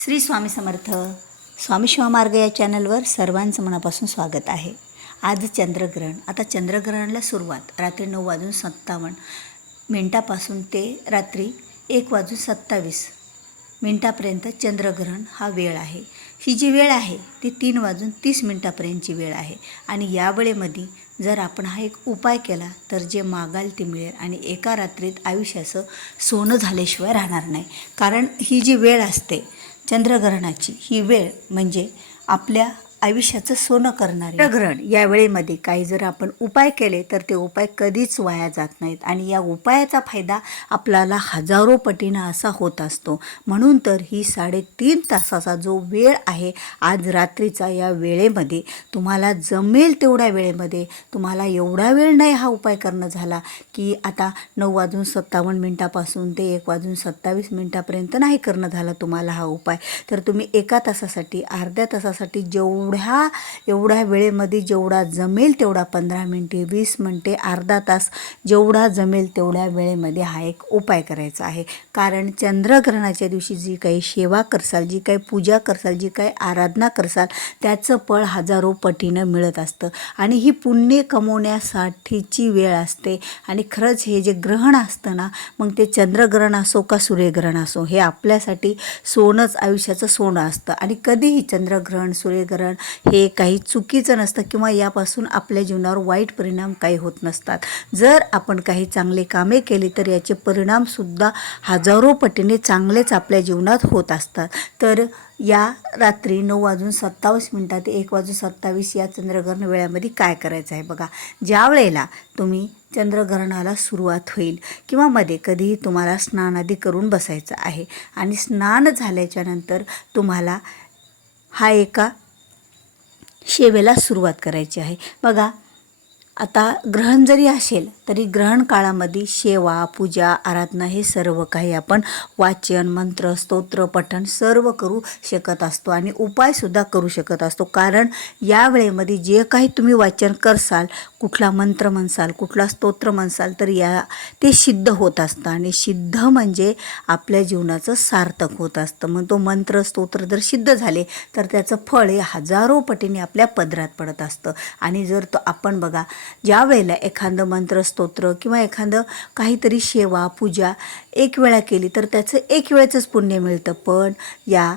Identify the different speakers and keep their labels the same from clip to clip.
Speaker 1: श्री स्वामी समर्थ. स्वामी शिवमार्ग या चॅनलवर सर्वांचं मनापासून स्वागत आहे. आज चंद्रग्रहण. आता चंद्रग्रहणाला सुरुवात. रात्री नऊ वाजून सत्तावन्न मिनटापासून ते रात्री एक वाजून सत्तावीस मिनटापर्यंत चंद्रग्रहण हा वेळ आहे. ही जी वेळ आहे ती तीन वाजून तीस मिनटापर्यंतची वेळ आहे. आणि या वेळेमध्ये जर आपण हा एक उपाय केला तर जे मागाल ते मिळेल आणि एका रात्रीत आयुष्याचं सोनं झाल्याशिवाय राहणार नाही. कारण ही जी वेळ असते चंद्रग्रहणाची ही वेळ म्हणजे आपल्या आयुष्याचं सोनं करणारे. ग्रहण या वेळेमध्ये काही जर आपण उपाय केले तर ते उपाय कधीच वाया जात नाहीत. आणि या उपायाचा फायदा आपल्याला हजारो पटीनं असा होत असतो. म्हणून तर ही साडेतीन तासाचा जो वेळ आहे आज रात्रीचा या वेळेमध्ये तुम्हाला जमेल तेवढ्या वेळेमध्ये तुम्हाला एवढा वेळ नाही हा उपाय करणं झाला की आता नऊ वाजून सत्तावन्न मिनटापासून ते एक वाजून सत्तावीस मिनटापर्यंत नाही करणं झाला तुम्हाला हा उपाय. तर तुम्ही एका तासासाठी अर्ध्या तासासाठी जेवढ्या एवढ्या एवढ्या वेळेमध्ये जेवढा जमेल तेवढा पंधरा मिनटे वीस मिनटे अर्धा तास जेवढा जमेल तेवढ्या वेळेमध्ये हा एक उपाय करायचा आहे. कारण चंद्रग्रहणाच्या दिवशी जी काही सेवा करसाल जी काही पूजा करसाल जी काही आराधना करसाल त्याचं फळ हजारो पटीनं मिळत असतं. आणि ही पुण्य कमवण्यासाठीची वेळ असते. आणि खरंच हे जे ग्रहण असतं ना मग ते चंद्रग्रहण असो का सूर्यग्रहण असो हे आपल्यासाठी सोनंच आयुष्याचं सोनं असतं. आणि कधीही चंद्रग्रहण सूर्यग्रहण हे काही चुकीचं नसतं किंवा यापासून आपल्या जीवनावर वाईट परिणाम काही होत नसतात. जर आपण काही चांगले कामे केली तर याचे परिणामसुद्धा हजारो पटीने चांगलेच आपल्या जीवनात होत असतात. तर या रात्री नऊ वाजून सत्तावीस मिनटात ते एक वाजून सत्तावीस या चंद्रग्रहण वेळामध्ये काय करायचं आहे बघा. ज्या वेळेला तुम्ही चंद्रग्रहणाला सुरुवात होईल किंवा मध्ये कधीही तुम्हाला स्नानादी करून बसायचं आहे आणि स्नान झाल्याच्यानंतर तुम्हाला हा एका शेवेला सुरुवात करायची आहे. बघा आता ग्रहण जरी असेल तरी ग्रहण काळामध्ये सेवा पूजा आराधना हे सर्व काही आपण वाचन मंत्र स्तोत्र पठण सर्व करू शकत असतो आणि उपायसुद्धा करू शकत असतो. कारण या वेळेमध्ये जे काही तुम्ही वाचन करसाल कुठला मंत्र म्हणसाल कुठला स्तोत्र म्हणसाल तर या ते सिद्ध होत असतं आणि सिद्ध म्हणजे आपल्या जीवनाचं सार्थक होत असतं. मग तो मंत्र स्तोत्र जर सिद्ध झाले तर त्याचं फळ हे हजारो पटीने आपल्या पदरात पडत असतं. आणि जर तो आपण बघा ज्या वेळेला एखादं मंत्रस्तोत्र किंवा एखादं काहीतरी सेवा पूजा एक वेळा केली तर त्याचं एक वेळेचंच पुण्य मिळतं. पण या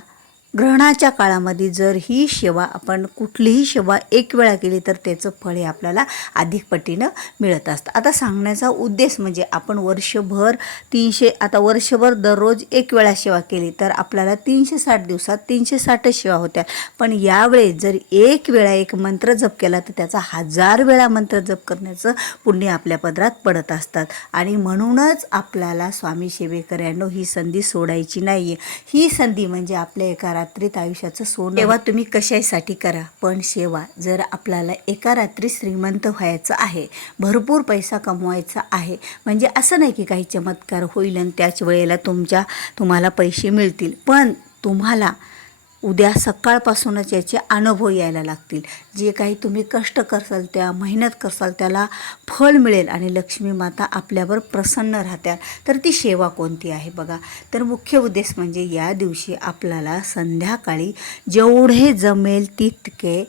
Speaker 1: ग्रहणाच्या काळामध्ये जर ही सेवा आपण कुठलीही सेवा एक वेळा केली तर त्याचं फळ हे आपल्याला अधिक पटीनं मिळत असतं. आता सांगण्याचा उद्देश म्हणजे आपण वर्षभर तीनशे आता वर्षभर दररोज एक वेळा सेवा केली तर आपल्याला तीनशे साठ दिवसात तीनशे साठच सेवा होत्या. पण यावेळेस जर एक वेळा एक मंत्र जप केला तर त्याचा हजार वेळा मंत्र जप करण्याचं पुण्य आपल्या पदरात पडत असतात. आणि म्हणूनच आपल्याला स्वामी सेवेकऱ्यांनो ही संधी सोडायची नाही आहे ही संधी म्हणजे आपल्या एका रात्रीत आयुष्याचं सोनं. तेव्हा तुम्ही कशासाठी करा? पण सेवा जर आपल्याला एका रात्री श्रीमंत व्हायचं आहे भरपूर पैसा कमवायचा आहे म्हणजे असं नाही की काही चमत्कार होईल आणि त्याच वेळेला तुमच्या तुम्हाला पैसे मिळतील. पण तुम्हाला उद्या सकाळपासूनच याचे अनुभव यायला लागतील. जे काही तुम्ही कष्ट करसाल त्या मेहनत करसाल त्याला फळ मिळेल आणि लक्ष्मी माता आपल्यावर प्रसन्न राहत्या तर ती सेवा कोणती आहे बघा. तर मुख्य उद्देश म्हणजे या दिवशी आपल्याला संध्याकाळी जेवढे जमेल तितके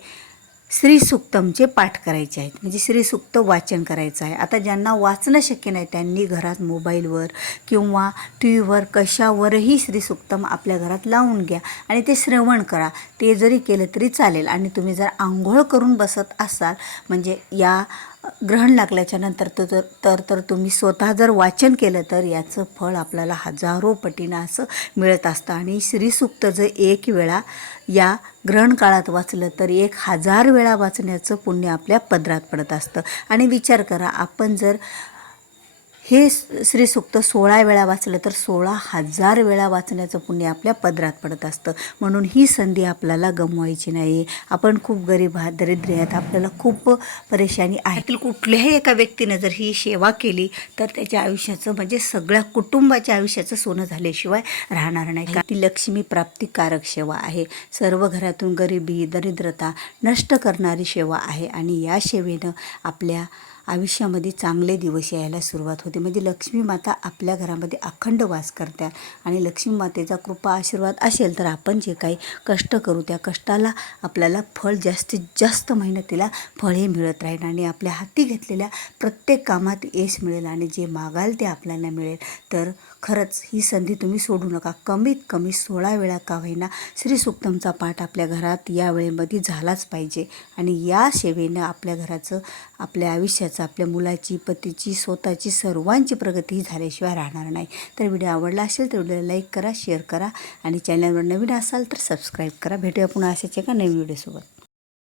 Speaker 1: श्रीसुक्तमचे पाठ करायचे आहेत. म्हणजे श्रीसुक्त वाचन करायचं आहे. आता ज्यांना वाचणं शक्य नाही त्यांनी घरात मोबाईलवर किंवा टी व्हीवर कशावरही श्रीसुक्तम आपल्या घरात लावून घ्या आणि ते श्रवण करा. ते जरी केलं तरी चालेल. आणि तुम्ही जर आंघोळ करून बसत असाल म्हणजे या ग्रहण लागल्याच्यानंतर तर तर तर तर तुम्ही स्वतः जर वाचन केलं तर याचं फळ आपल्याला हजारो पटीनं असं मिळत असतं. आणि श्रीसुक्त जर एक वेळा या ग्रहण काळात वाचलं तर एक हजार वेळा वाचण्याचं पुण्य आपल्या पदरात पडत असतं. आणि विचार करा आपण जर हे श्रीसुक्त सोळा वेळा वाचलं तर सोळा हजार वेळा वाचण्याचं पुण्य आपल्या पदरात पडत असतं. म्हणून ही संधी आपल्याला गमवायची नाही. आपण खूप गरीब आहात दरिद्र आहेत. आपल्याला खूप परेशानी आहे. कुठल्याही एका व्यक्तीनं जर ही सेवा केली तर त्याच्या आयुष्याचं म्हणजे सगळ्या कुटुंबाच्या आयुष्याचं सोनं झाल्याशिवाय राहणार नाही. का ती लक्ष्मी प्राप्तिकारक सेवा आहे. सर्व घरातून गरिबी दरिद्रता नष्ट करणारी सेवा आहे. आणि या सेवेनं आपल्या आयुष्यामध्ये चांगले दिवस यायला सुरुवात होते. म्हणजे लक्ष्मी माता आपल्या घरामध्ये अखंड वास करतात आणि लक्ष्मी मातेचा कृपा आशीर्वाद असेल तर आपण जे काही कष्ट करू त्या कष्टाला आपल्याला फळ जास्तीत जास्त मेहनतीला फळ हे मिळत राहील आणि आपल्या हाती घेतलेल्या प्रत्येक कामात यश मिळेल आणि जे मागाल ते आपल्याला मिळेल. तर खरंच ही संधी तुम्ही सोडू नका. कमीत कमी सोळा वेळा का होईना श्री सुक्तमचा पाठ आपल्या घरात या वेळेमध्ये झालाच पाहिजे. आणि या सेवेनं आपल्या घराचं आपल्या आयुष्याचं आपल्या मुलाची पतीची स्वतःची सर्वांची प्रगती झाल्याशिवाय राहणार नाही. तर व्हिडिओ आवडला असेल तर व्हिडिओला लाईक करा शेअर करा आणि चॅनलवर नवीन असाल तर सबस्क्राईब करा. भेटूया पुन्हा अशाच एका नवीन व्हिडिओसोबत.